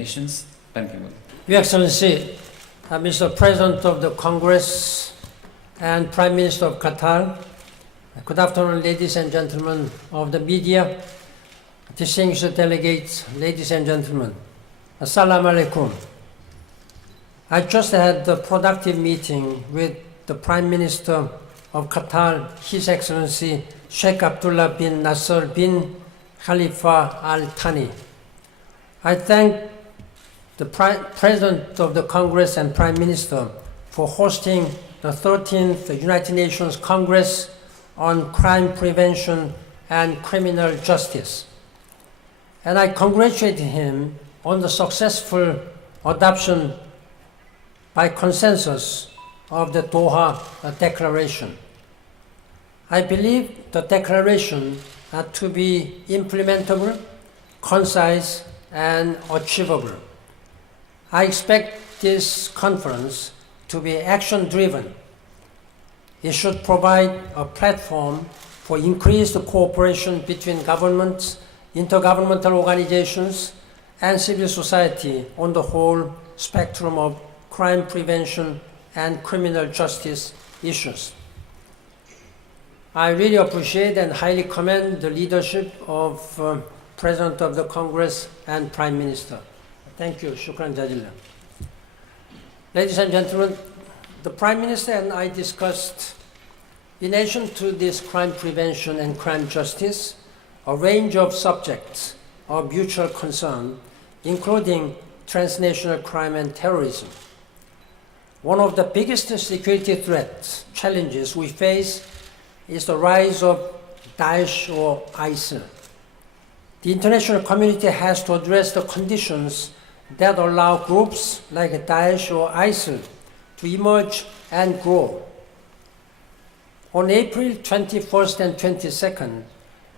Nations Ban Ki-moon. Your Excellency, Mr. President of the Congress and Prime Minister of Qatar, good afternoon, ladies and gentlemen of the media, distinguished delegates, ladies and gentlemen. Assalamu alaikum. I just had a productive meeting with the Prime Minister of Qatar, His Excellency Sheikh Abdullah bin Nasser bin Khalifa Al Thani. I thank the President of the Congress and Prime Minister for hosting the 13th United Nations Congress on Crime Prevention and Criminal Justice. And I congratulate him on the successful adoption by consensus of the Doha Declaration. I believe the declaration to be implementable, concise, and achievable. I expect this conference to be action-driven. It should provide a platform for increased cooperation between governments, intergovernmental organizations, and civil society on the whole spectrum of crime prevention and criminal justice issues. I really appreciate and highly commend the leadership of President of the Congress and Prime Minister. Thank you. Shukran jazila. Ladies and gentlemen, the Prime Minister and I discussed, in addition to this crime prevention and crime justice, a range of subjects of mutual concern, including transnational crime and terrorism. One of the biggest security threats, challenges we face is the rise of Daesh or ISIL. The international community has to address the conditions that allow groups like Daesh or ISIL to emerge and grow. On April 21st and 22nd,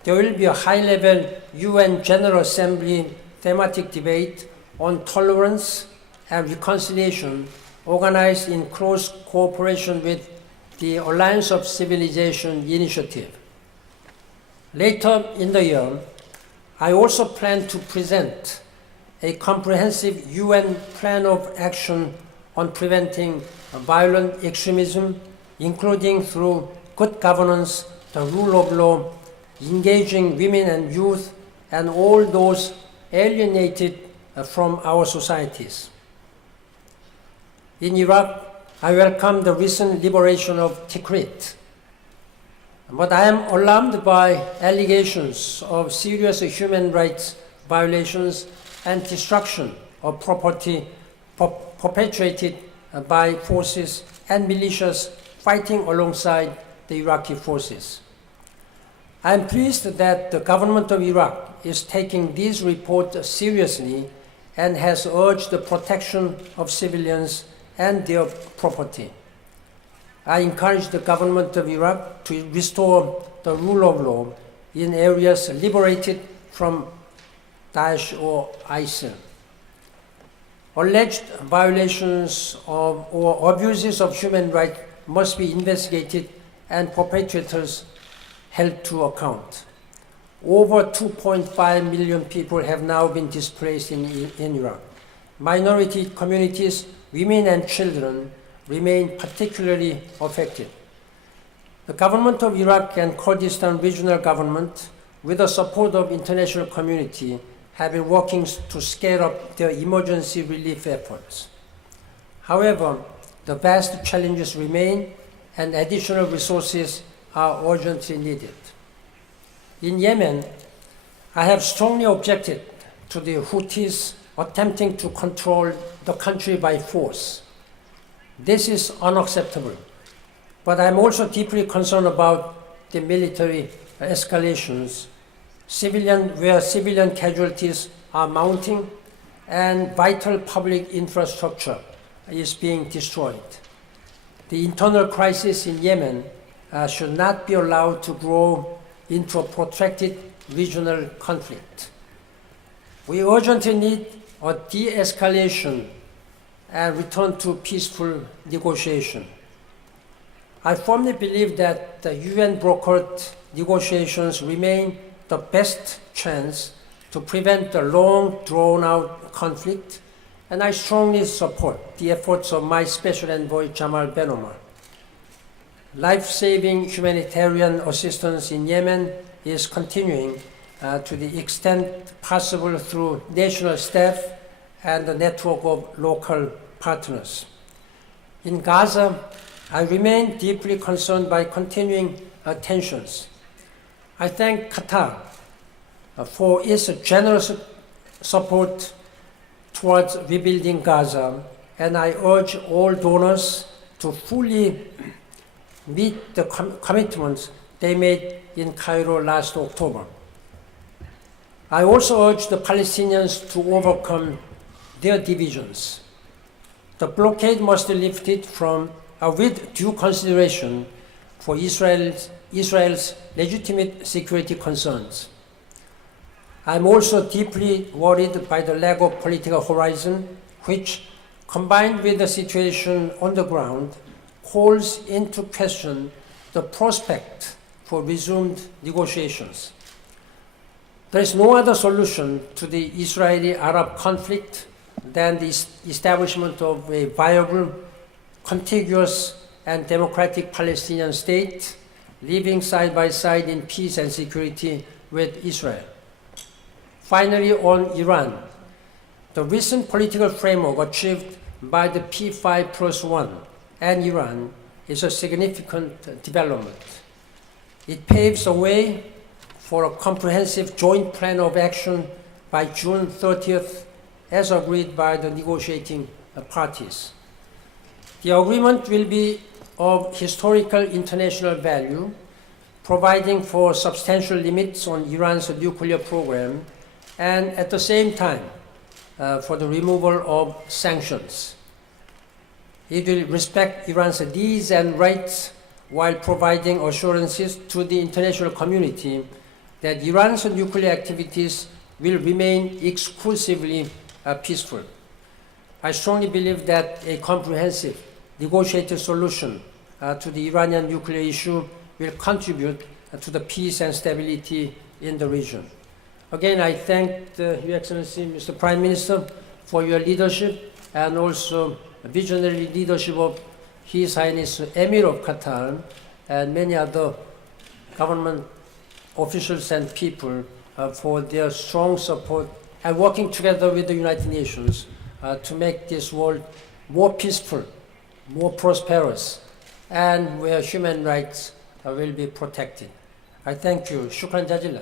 there will be a high-level UN General Assembly thematic debate on tolerance and reconciliation organized in close cooperation with the Alliance of Civilization Initiative. Later in the year, I also plan to present a comprehensive UN plan of action on preventing violent extremism, including through good governance, the rule of law, engaging women and youth, and all those alienated from our societies. In Iraq, I welcome the recent liberation of Tikrit, but I am alarmed by allegations of serious human rights violations and destruction of property perpetrated by forces and militias fighting alongside the Iraqi forces. I am pleased that the government of Iraq is taking these reports seriously and has urged the protection of civilians and their property. I encourage the government of Iraq to restore the rule of law in areas liberated from Daesh or ISIL. Alleged violations of or abuses of human rights must be investigated and perpetrators held to account. Over 2.5 million people have now been displaced in Iraq. Minority communities, women and children remain particularly affected. The government of Iraq and Kurdistan regional government, with the support of international community, have been working to scale up their emergency relief efforts. However, the vast challenges remain and additional resources are urgently needed. In Yemen, I have strongly objected to the Houthis attempting to control the country by force. This is unacceptable, but I'm also deeply concerned about the military escalations, where civilian casualties are mounting and vital public infrastructure is being destroyed. The internal crisis in Yemen should not be allowed to grow into a protracted regional conflict. We urgently need a de-escalation and return to peaceful negotiation. I firmly believe that the UN-brokered negotiations remain the best chance to prevent a long, drawn-out conflict, and I strongly support the efforts of my Special Envoy Jamal Ben-Omar. Life-saving humanitarian assistance in Yemen is continuing to the extent possible through national staff and a network of local partners. In Gaza, I remain deeply concerned by continuing tensions. I thank Qatar for its generous support towards rebuilding Gaza, and I urge all donors to fully meet the commitments they made in Cairo last October. I also urge the Palestinians to overcome their divisions. The blockade must be lifted with due consideration for Israel's legitimate security concerns. I'm also deeply worried by the lack of political horizon, which, combined with the situation on the ground, calls into question the prospect for resumed negotiations. There is no other solution to the Israeli-Arab conflict than the establishment of a viable, contiguous, and democratic Palestinian state living side by side in peace and security with Israel. Finally, on Iran, the recent political framework achieved by the P5+1 and Iran is a significant development. It paves the way for a comprehensive joint plan of action by June 30th, as agreed by the negotiating parties. The agreement will be of historical international value, providing for substantial limits on Iran's nuclear program, and at the same time, for the removal of sanctions. It will respect Iran's needs and rights while providing assurances to the international community that Iran's nuclear activities will remain exclusively peaceful. I strongly believe that a comprehensive negotiated solution to the Iranian nuclear issue will contribute to the peace and stability in the region. Again, I thank Your Excellency, Mr. Prime Minister, for your leadership and also visionary leadership of His Highness Emir of Qatar and many other government officials and people for their strong support and working together with the United Nations to make this world more peaceful, more prosperous, and where human rights will be protected. I thank you. Shukran jazilan.